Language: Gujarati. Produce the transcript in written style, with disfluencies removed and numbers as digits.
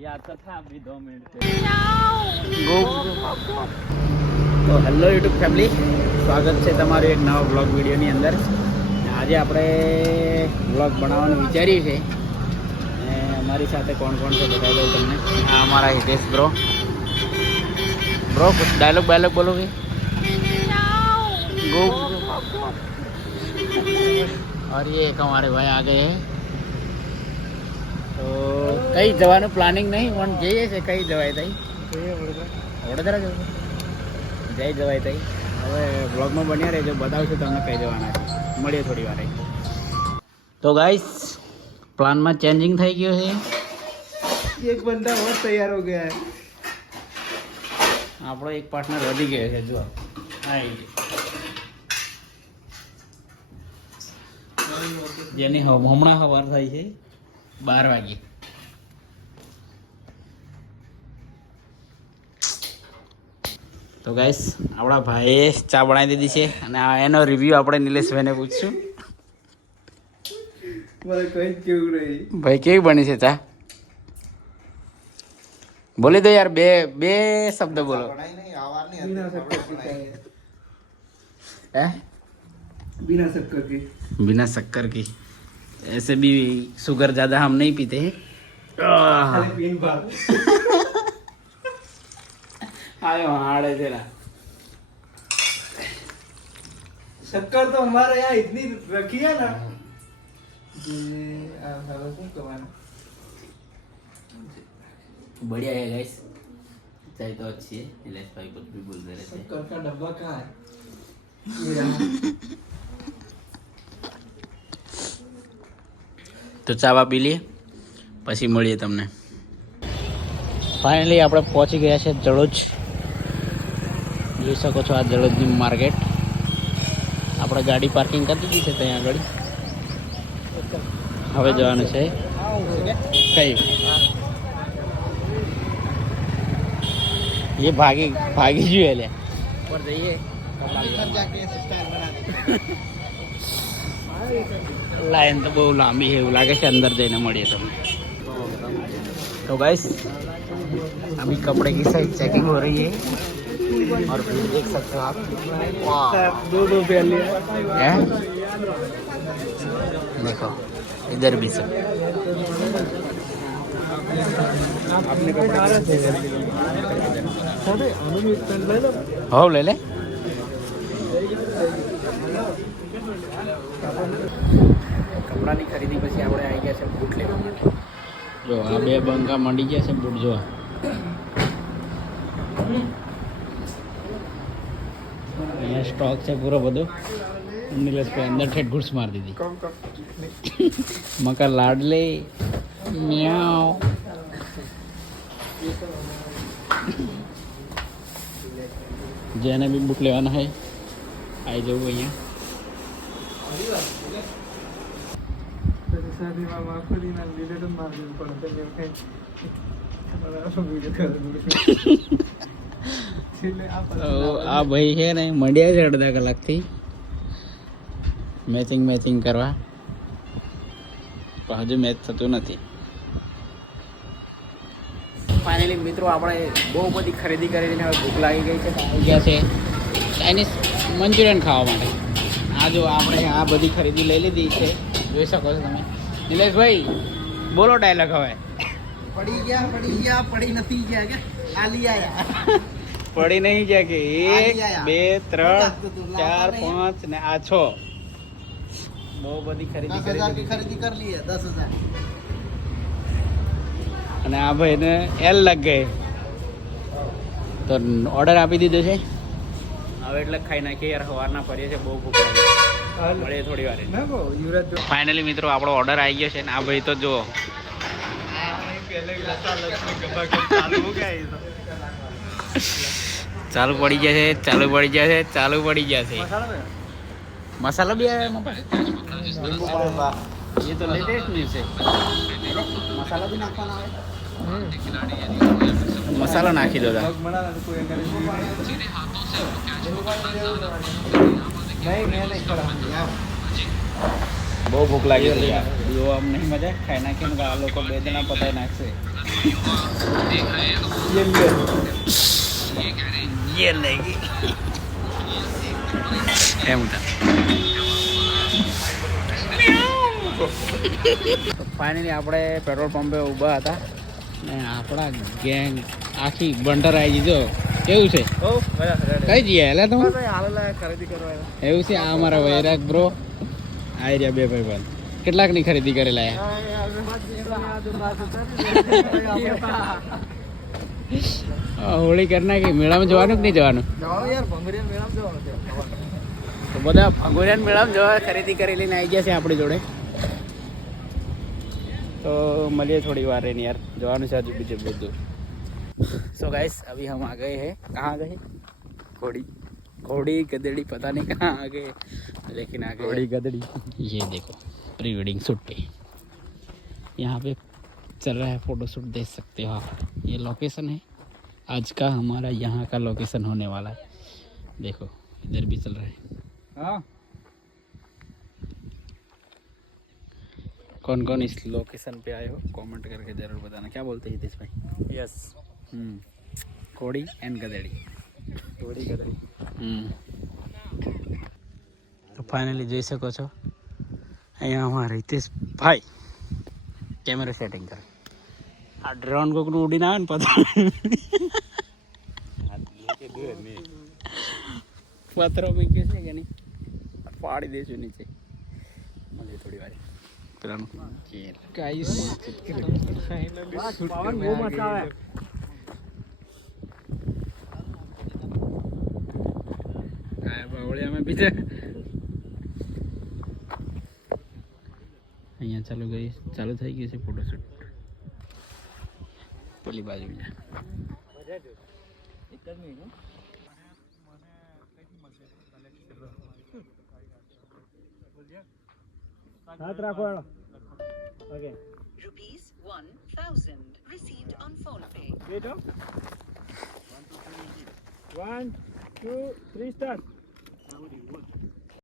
याद तो था अभी 2 मिनट તો હેલો યુટ્યુબ ફેમિલી, સ્વાગત છે તમારું એક નવા બ્લોગ વિડીયોની અંદર. આજે આપણે બ્લોગ બનાવવાનું વિચાર્યું છે અને અમારી સાથે કોણ કોણ છે બતાવી દઉં તમને. આ અમારા હિતેશ બ્રો. कुछ डायलॉग बोलो भाई. गो. और ये एक हमारे भाई आ गए हैं. તો કઈ જવાનું પ્લાનિંગ નહીં, પણ જઈએ છે. કઈ જવાય તઈ? વડોદરા જવું? જઈ જવાય તઈ. હવે બ્લોગમાં બન્યા રહેજો, બતાવશું તમને કઈ જવાના છે. મળીએ થોડી વાર. તો ગાઈસ પ્લાનમાં ચેન્જિંગ થઈ ગયો છે. એક બંદા और तैयार हो गया है. આપણો એક પાર્ટનર વધી ગયો છે. જો જેની હમણાં સવાર થઈ છે 12 વાગે. તો ગાઈસ આપણા ભાઈએ ચા બનાવી દીધી છે અને એનો રિવ્યુ આપણે નિલેશભાઈને પૂછશું. મને કઈ કેવું નહીં ભાઈ, કેવી બની છે ચા? बोली दो यार, बे शब्द बोलो. बिना शक्कर की है? बिना शक्कर की. बिना शक्कर की. ऐसे भी शुगर ज्यादा हम नहीं पीते हैं. आयो हाड़े तेरा. शक्कर तो हमारे यहाँ इतनी रखी है ना. बढ़िया है गाइस, चाय तो अच्छी है. निलेश भाई कुछ भी बोल रहे थे. शक्कर का डब्बा कहाँ है? તો ચાવા પી લઈએ, પછી મળીએ તમને. ફાઇનલી આપણે પહોંચી ગયા છે જડોજ. જોઈ શકો છો આ જડોજની માર્કેટ. આપણે ગાડી પાર્કિંગ કરી દીધી છે ત્યાં આગળ. હવે જવાનું છે કઈ? ये भागी जो है ले पर जाइए लाइन तो बहुत लांबी है. लागे से अंदर जाने मड़िए तुम्हें. तो गाइस अभी कपड़े की साइज चेकिंग हो रही है और फिर देख सकते हो आप. दो प्याले हैं, देखो इधर भी सब. आपने हो ले ले. કપડાની ખરીદી પછી આપણે આવી ગયા છે બૂટ લેવા માટે. જો આ બે બંકા મંડી ગયા છે બૂટ. જો અહીંયા સ્ટોક છે પૂરો બધો. નિલેશભાઈ અંદર ઠેઠ ઘૂસ મારી દીધી. મકા લાડલે મ્યાઉ. જેને બી બુક લેવાના હોય આવી જવું અહીંયા. આ ભાઈ છે ને મંડ્યા છે અડધા કલાકથી મેચિંગ કરવા, પણ હજુ મેચ થતું નથી. ફાઇનલી મિત્રો આપણે બહુ બધી ખરીદી કરીને હવે ભૂખ લાગી ગઈ છે. આવી ગયા છે ચાઇનીઝ મંચુરિયન ખાવા માટે. આ જો આપણે આ બધી ખરીદી લઈ લીધી છે, જોઈ શકો છો તમે. નિલેશભાઈ બોલો ડાયલોગ હવે. પડી ગયા પડી નથી ગયા કે આલી આયા. પડી નહીં ગયા કે 1 2 3 4 5 ને આ 6. બહુ બધી ખરીદી કરી લી 10,000. અને આ ભાઈને એલ લગ ગઈ તો ઓર્ડર આપી દીધો છે. હવે એટલે ખાઈ નાખીએ યાર, સવારના ફરીએ છે, બહુ ભૂખ લાગે. મળીએ થોડી વાર. ફાઇનલી મિત્રો આપણો ઓર્ડર આવી ગયો છે ને આ ભાઈ તો જુઓ ચાલુ પડી જશે. મસાલા બી આવ્યા. ये तो लेटेस्ट न्यूज़ है. मसाला भी नाखवाना है. मसाला नाखी दो. બહુ ભૂખ લાગી છે યાર વિડીયો આમ નહીં મજા ખાઈ નાખીએ ને આ લોકો 2 જણા પતાઈ નાખશે ये लेगी એમ ફાઇનલી આપણે પેટ્રોલ પંપે ઊભા હતા ને આપણા ગેંગ આખી બંટર આવી દીધો કેવું છે કઈ જઈએ એટલે તમે ખરીદી કરવા એવું છે આ અમારા વૈરાગ બ્રો આવી રહ્યા 2 ભાઈ બંધ કેટલાકની ખરીદી કરેલા હોળી કરી નાખી મેળામાં જવાનું કે નહીં જવાનું તો બધા ભગોરિયા મેળામાં જવા ખરીદી કરી લઈને આવી ગયા છે આપણી જોડે तो मलिए थोड़ी बार नहीं यार जवान से बीजे बहुत सो गाइस अभी हम आ गए हैं कहाँ आ गए घोड़ी गदड़ी पता नहीं कहाँ आ गए लेकिन आ गए घोड़ी गदड़ी ये देखो प्री वेडिंग शूट पे यहाँ पे चल रहा है फोटो शूट देख सकते हो आप ये लोकेशन है आज का हमारा यहाँ का लोकेशन होने वाला है देखो इधर भी चल रहा है हाँ कौन कौन इस लोकेशन पे आए हो कमेंट करके ज़रूर बताना क्या बोलते हैं हितेश भाई यस घोड़ी एंड गधेड़ी घोड़ी गधेड़ी तो फाइनली જોઈ શકો છો અહીંયા અમારા હિતેશ ભાઈ કેમેરા સેટિંગ કરે આ ડ્રોન કોકનું ઉડીને આવે ને પતંગ પથરો મૂકે છે કે નહીં પાડી દેશું નીચે મળીએ થોડી વાર गाइस पवन वो मत आवे आया बावड़िया में बीजे અહીંયા ચાલુ થઈ ગયું છે ફોટોશૂટ પેલી બાજુ हाथ रखो okay ₹1000 received on phone pay wait 1 2 3 start